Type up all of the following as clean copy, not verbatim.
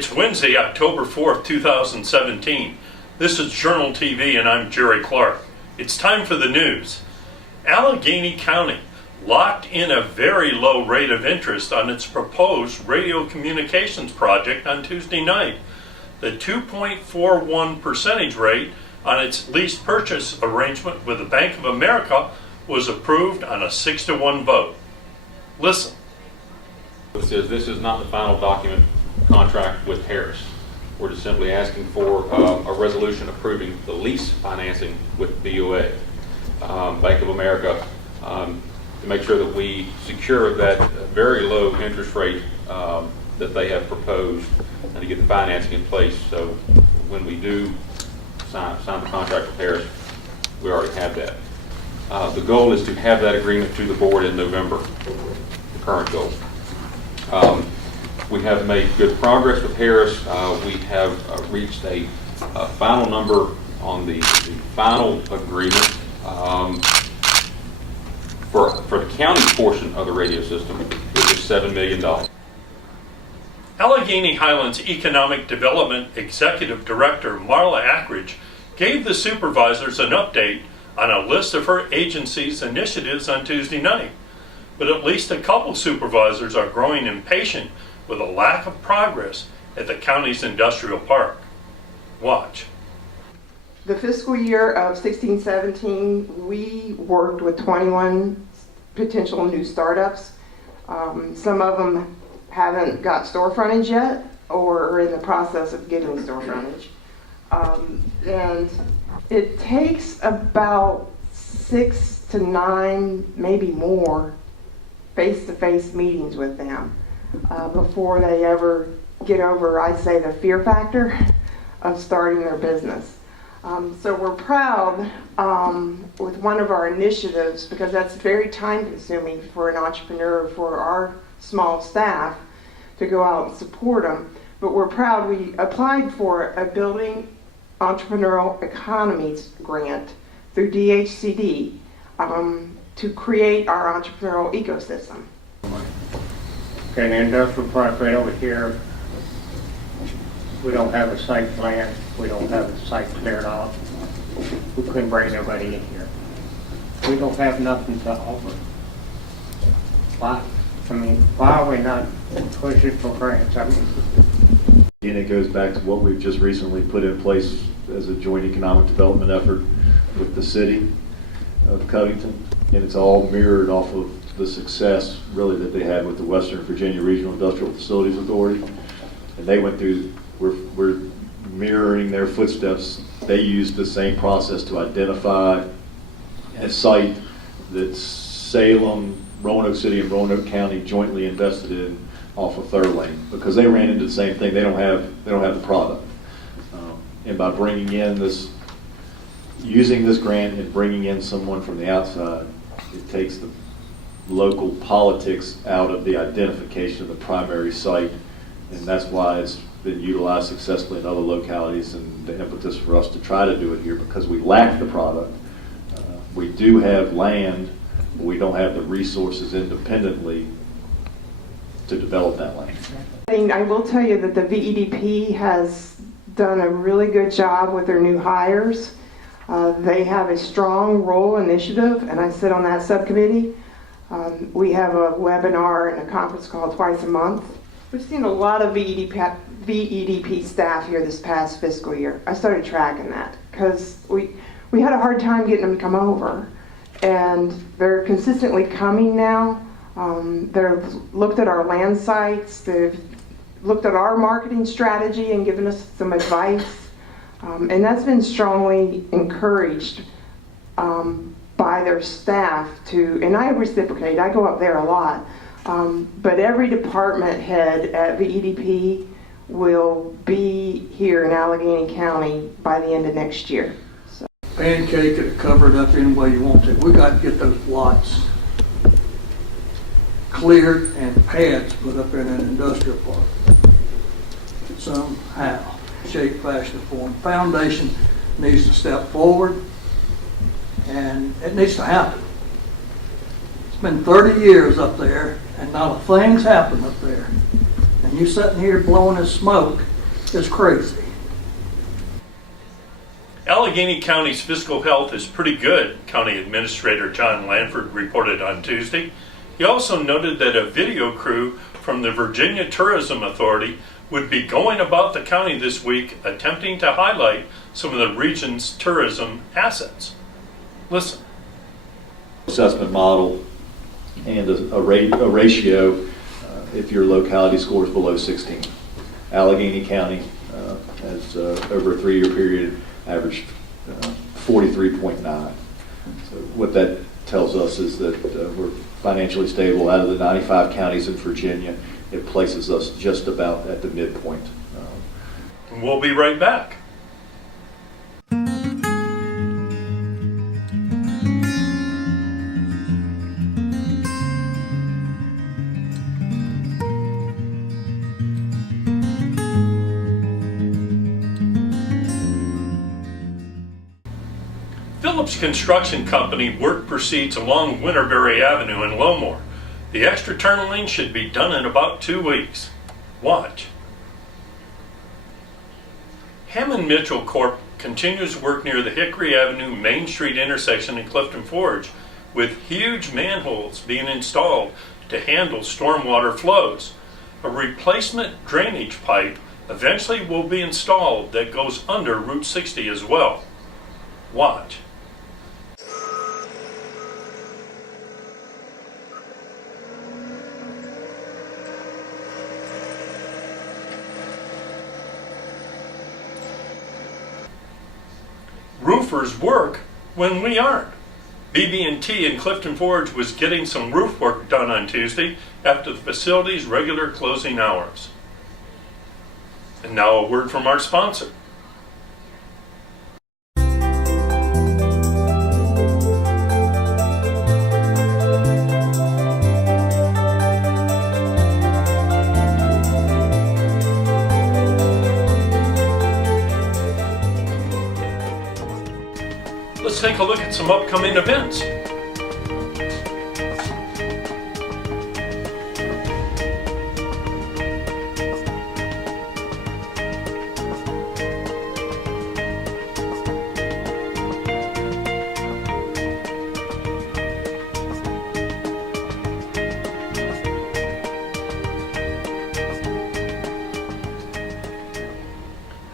It's Wednesday, October 4th, 2017. This is Journal TV and I'm Jerry Clark. It's time for the news. Alleghany County locked in a very low rate of interest on its proposed radio communications project on Tuesday night. The 2.41 percentage rate on its lease purchase arrangement with the Bank of America was approved on a 6-1 vote. Listen. It says this is not the final document contract with Harris. We're just simply asking for a resolution approving the lease financing with BOA, Bank of America, to make sure that we secure that very low interest rate that they have proposed and to get the financing in place. So when we do sign the contract with Harris, we already have that. The goal is to have that agreement to the board in November, the current goal. We have made good progress with Harris. We have reached a final number on the final agreement for the county portion of the radio system, which is $7 million. Alleghany Highlands Economic Development Executive Director Marla Ackridge gave the supervisors an update on a list of her agency's initiatives on Tuesday night. But at least a couple supervisors are growing impatient with a lack of progress at the county's industrial park. Watch. The fiscal year of 16-17, we worked with 21 potential new startups. Some of them haven't got store frontage yet or are in the process of getting store frontage. And it takes about 6 to 9, maybe more, face-to-face meetings with them before they ever get over, I say, the fear factor of starting their business. So we're proud with one of our initiatives, because that's very time-consuming for an entrepreneur, for our small staff to go out and support them. But we're proud we applied for a Building Entrepreneurial Economies grant through DHCD to create our entrepreneurial ecosystem. Okay, the industrial park right over here, we don't have a site plan, we don't have a site cleared off. We couldn't bring nobody in here. We don't have nothing to offer. Why? I mean, why are we not pushing for grants? I mean, and it goes back to what we've just recently put in place as a joint economic development effort with the city of Covington, and it's all mirrored off of the success really that they had with the Western Virginia Regional Industrial Facilities Authority. And they went through, we're mirroring their footsteps. They used the same process to identify a site that Salem, Roanoke City, and Roanoke County jointly invested in off of Third Lane, because they ran into the same thing. They don't have the product. And by bringing in using this grant and bringing in someone from the outside, it takes the local politics out of the identification of the primary site, and that's why it's been utilized successfully in other localities, and the impetus for us to try to do it here, because we lack the product. We do have land, but we don't have the resources independently to develop that land. I will tell you that the VEDP has done a really good job with their new hires. They have a strong role initiative, and I sit on that subcommittee. We have a webinar and a conference call twice a month. We've seen a lot of VEDP staff here this past fiscal year. I started tracking that because we had a hard time getting them to come over, and they're consistently coming now. They've looked at our land sites, they've looked at our marketing strategy and given us some advice, and that's been strongly encouraged by their staff to, and I reciprocate, I go up there a lot, but every department head at VEDP will be here in Alleghany County by the end of next year. So. Pancake it, cover it up any way you want to. We got to get those lots cleared and pads put up in an industrial park. Somehow, shape, fashion, or form. Foundation needs to step forward, and it needs to happen. It's been 30 years up there, and not a thing's happened up there. And you sitting here blowing this smoke It's crazy. Alleghany County's fiscal health is pretty good, County Administrator John Lanford reported on Tuesday. He also noted that a video crew from the Virginia Tourism Authority would be going about the county this week attempting to highlight some of the region's tourism assets. Listen. Assessment model and a ratio if your locality scores below 16. Alleghany County has over a 3-year period averaged 43.9. So what that tells us is that we're financially stable. Out of the 95 counties in Virginia, it places us just about at the midpoint. We'll be right back. Phillips Construction Company work proceeds along Winterberry Avenue in Lowmore. The extra turn lane should be done in about 2 weeks. Watch. Hammond Mitchell Corp. continues work near the Hickory Avenue Main Street intersection in Clifton Forge, with huge manholes being installed to handle stormwater flows. A replacement drainage pipe eventually will be installed that goes under Route 60 as well. Watch. Roofers work when we aren't. BB&T in Clifton Forge was getting some roof work done on Tuesday after the facility's regular closing hours. And now a word from our sponsor. Let's take a look at some upcoming events.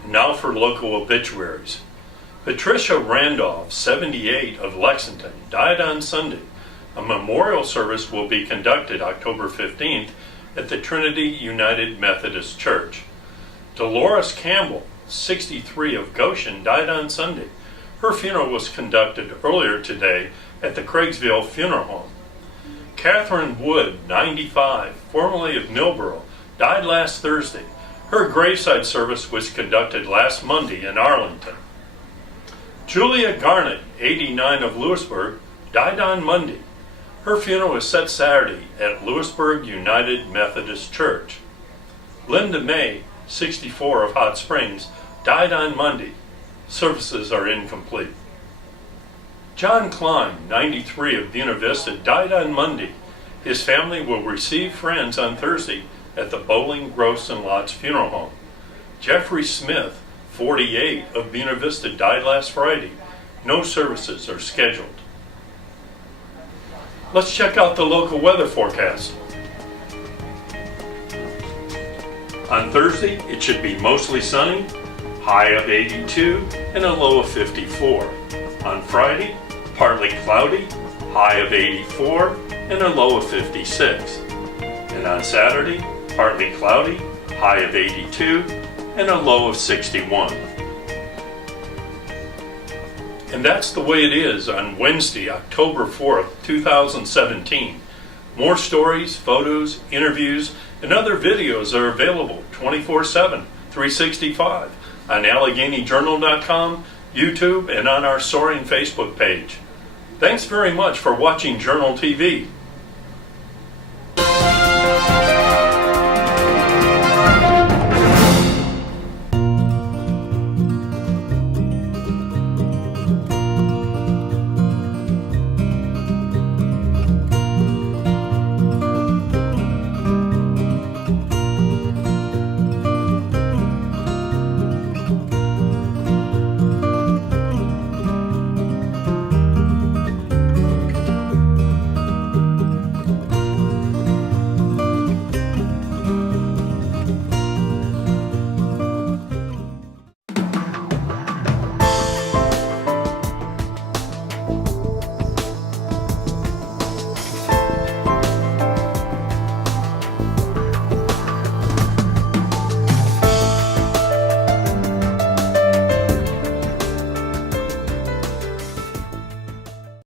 Now for local obituaries. Patricia Randolph, 78, of Lexington, died on Sunday. A memorial service will be conducted October 15th at the Trinity United Methodist Church. Dolores Campbell, 63, of Goshen, died on Sunday. Her funeral was conducted earlier today at the Craigsville Funeral Home. Catherine Wood, 95, formerly of Millboro, died last Thursday. Her graveside service was conducted last Monday in Arlington. Julia Garnett, 89, of Lewisburg, died on Monday. Her funeral was set Saturday at Lewisburg United Methodist Church. Linda May, 64, of Hot Springs, died on Monday. Services are incomplete. John Klein, 93, of Buena Vista, died on Monday. His family will receive friends on Thursday at the Bowling, Gross, and Lots Funeral Home. Jeffrey Smith, 48, of Buena Vista, died last Friday. No services are scheduled. Let's check out the local weather forecast. On Thursday, it should be mostly sunny, high of 82 and a low of 54. On Friday, partly cloudy, high of 84 and a low of 56. And on Saturday, partly cloudy, high of 82 and a low of 61. And that's the way it is on Wednesday, October 4th, 2017. More stories, photos, interviews, and other videos are available 24/7, 365 on AlleganyJournal.com, YouTube, and on our soaring Facebook page. Thanks very much for watching Journal TV.